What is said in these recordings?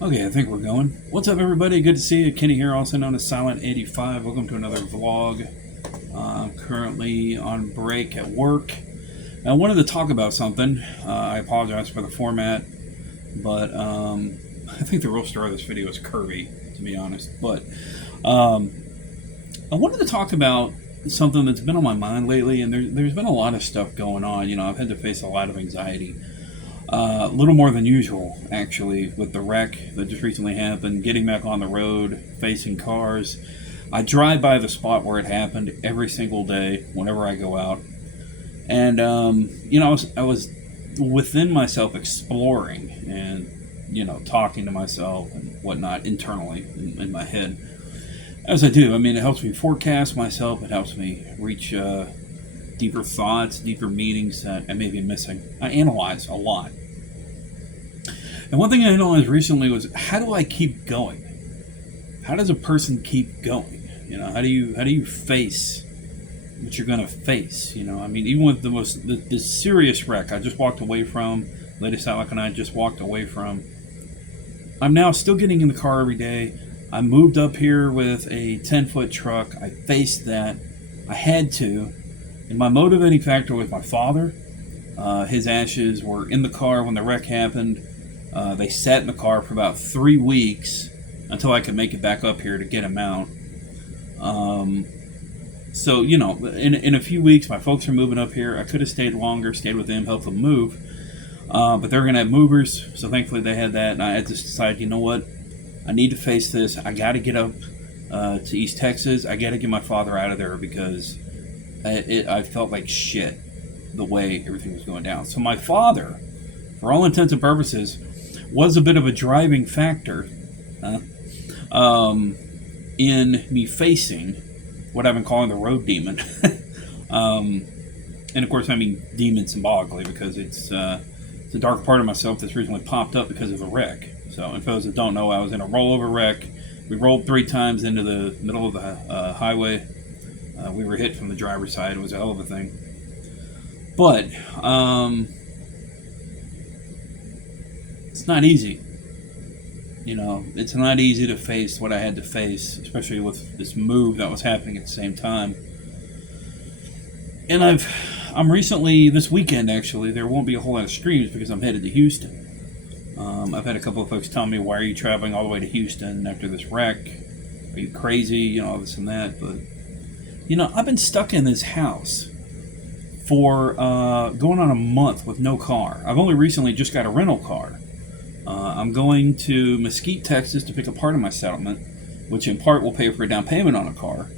Okay, I think we're going. What's up, everybody? Good to see you. Kenny here, also known as Silent85. Welcome to another vlog. I'm currently on break at work. I wanted to talk about something. I apologize for the format, but I think the real star of this video is Kirby, to be honest. But um, I wanted to talk about something that's been on my mind lately, and there's been a lot of stuff going on. I've had to face a lot of anxiety. A little more than usual, actually, with the wreck that just recently happened, getting back on the road, facing cars. I drive by the spot where it happened every single day whenever I go out. And, I was within myself exploring and, talking to myself and whatnot internally in my head. As I do. I mean, it helps me forecast myself. It helps me reach deeper thoughts, deeper meanings that I may be missing. I analyze a lot. And one thing I analyzed recently was, how do I keep going? How does a person keep going? How do you face what you're going to face? I mean, even with the serious wreck I just walked away from, latest Alec and I just walked away from, I'm now still getting in the car every day. I moved up here with a 10-foot truck. I faced that. I had to. And my motivating factor was my father. His ashes were in the car when the wreck happened. They sat in the car for about 3 weeks until I could make it back up here to get him out. So, in a few weeks, my folks are moving up here. I could have stayed longer, stayed with them, helped them move. But they're going to have movers, so thankfully they had that. And I had to decide, you know what? I need to face this. I got to get up to East Texas. I got to get my father out of there because I felt like shit the way everything was going down. So my father, for all intents and purposes, was a bit of a driving factor in me facing what I've been calling the road demon. And of course, I mean demon symbolically because it's a dark part of myself that's recently popped up because of the wreck. So, and for those that don't know, I was in a rollover wreck. We rolled 3 times into the middle of the highway. We were hit from the driver's side. It was a hell of a thing. But it's not easy. It's not easy to face what I had to face, especially with this move that was happening at the same time. And I'm recently, this weekend actually, there won't be a whole lot of streams because I'm headed to Houston. I've had a couple of folks tell me, why are you traveling all the way to Houston after this wreck? Are you crazy? All this and that. But, I've been stuck in this house for going on a month with no car. I've only recently just got a rental car. I'm going to Mesquite, Texas to pick up part of my settlement, which in part will pay for a down payment on a car.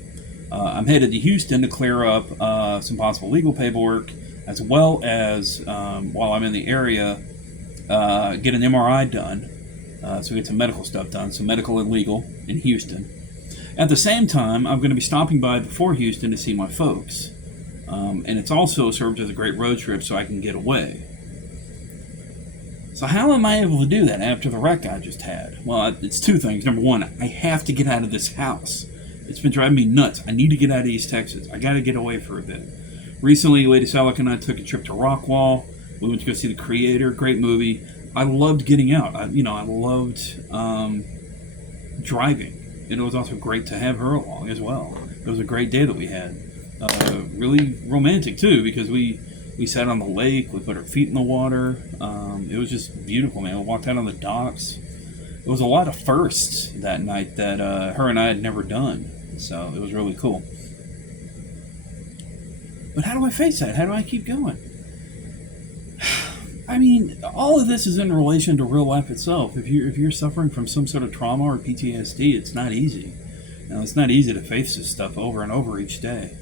I'm headed to Houston to clear up some possible legal paperwork, as well as, while I'm in the area, get an MRI done, so get some medical stuff done, so medical and legal in Houston. At the same time, I'm going to be stopping by before Houston to see my folks. And it's also served as a great road trip so I can get away. So how am I able to do that after the wreck I just had? Well, it's 2 things. Number 1, I have to get out of this house. It's been driving me nuts. I need to get out of East Texas. I got to get away for a bit. Recently, Lady Alec and I took a trip to Rockwall. We went to go see The Creator. Great movie. I loved getting out. I loved driving. And it was also great to have her along as well. It was a great day that we had. Really romantic, too, because we sat on the lake. We put our feet in the water. It was just beautiful, man. We walked out on the docks. It was a lot of firsts that night that her and I had never done. So it was really cool. But how do I face that? How do I keep going? I mean, all of this is in relation to real life itself. If you're suffering from some sort of trauma or PTSD, it's not easy. It's not easy to face this stuff over and over each day.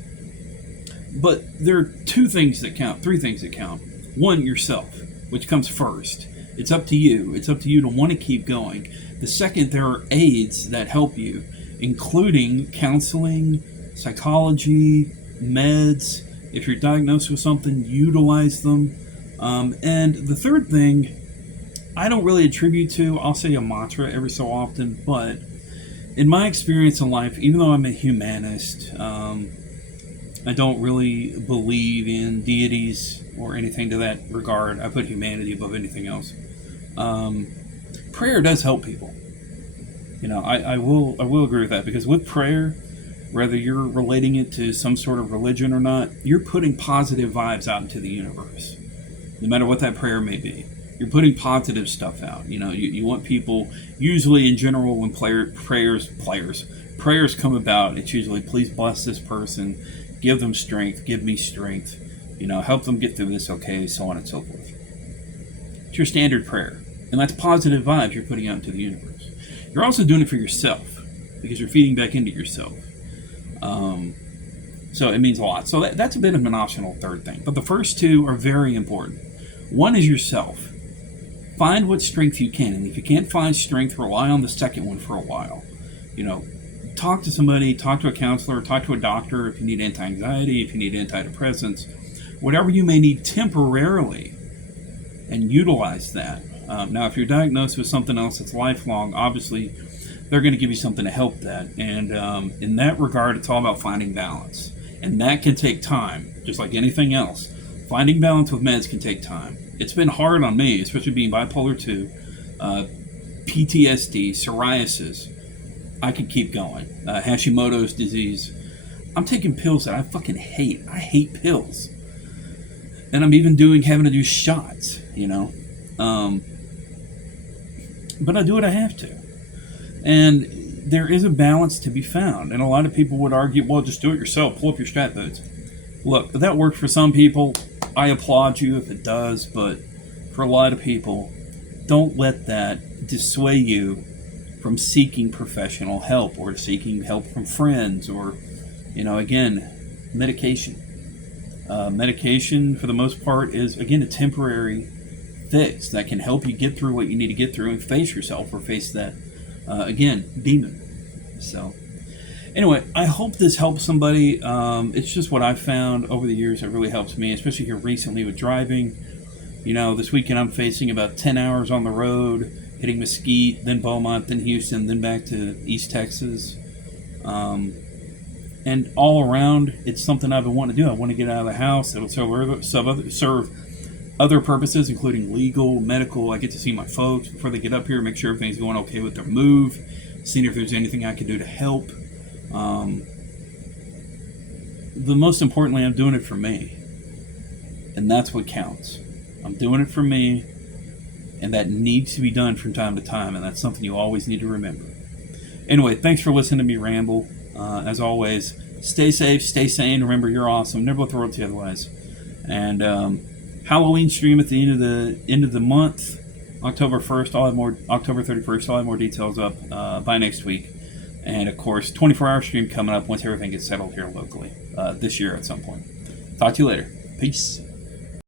But there are 2 things that count, 3 things that count. 1, yourself, which comes first. It's up to you. It's up to you to want to keep going. The second, there are aids that help you, including counseling, psychology, meds. If you're diagnosed with something, utilize them. And the third thing, I don't really attribute to, I'll say a mantra every so often, but in my experience in life, even though I'm a humanist, I don't really believe in deities or anything to that regard. I put humanity above anything else. prayer does help people. I will agree with that, because with prayer, whether you're relating it to some sort of religion or not, you're putting positive vibes out into the universe, no matter what that prayer may be. You're putting positive stuff out. You want people, usually in general, when prayers come about, it's usually, please bless this person, give them strength, give me strength, help them get through this okay, so on and so forth. It's your standard prayer, and that's positive vibes you're putting out into the universe. You're also doing it for yourself, because you're feeding back into yourself. So it means a lot. So that's a bit of an optional third thing. But the first two are very important. One is yourself. Find what strength you can. And if you can't find strength, rely on the second one for a while. Talk to somebody, talk to a counselor, talk to a doctor if you need anti-anxiety, if you need antidepressants, whatever you may need temporarily, and utilize that. Now, if you're diagnosed with something else that's lifelong, obviously they're going to give you something to help that. And in that regard, it's all about finding balance. And that can take time, just like anything else. Finding balance with meds can take time. It's been hard on me, especially being bipolar 2, PTSD, psoriasis. I could keep going. Hashimoto's disease. I'm taking pills that I fucking hate. I hate pills. And I'm even having to do shots, But I do what I have to. And there is a balance to be found. And a lot of people would argue, well, just do it yourself. Pull up your strat boots. Look, that worked for some people. I applaud you if it does. But for a lot of people, don't let that dissuade you from seeking professional help, or seeking help from friends, or, again, medication. Medication, for the most part, is, again, a temporary fix that can help you get through what you need to get through and face yourself, or face that, again, demon. So, anyway, I hope this helps somebody. It's just what I've found over the years that really helps me, especially here recently with driving. This weekend I'm facing about 10 hours on the road, hitting Mesquite, then Beaumont, then Houston, then back to East Texas. And all around, it's something I've been wanting to do. I want to get out of the house. It'll serve other purposes, including legal, medical. I get to see my folks before they get up here, make sure everything's going okay with their move, seeing if there's anything I can do to help. The most importantly, I'm doing it for me. And that's what counts. I'm doing it for me, and that needs to be done from time to time, and that's something you always need to remember. Anyway, thanks for listening to me ramble. As always, stay safe, stay sane. Remember, you're awesome. Never let the world tell you otherwise. And Halloween stream at the end of the month, October 1st. October 31st. I'll have more details up by next week. And of course, 24-hour stream coming up once everything gets settled here locally this year at some point. Talk to you later. Peace.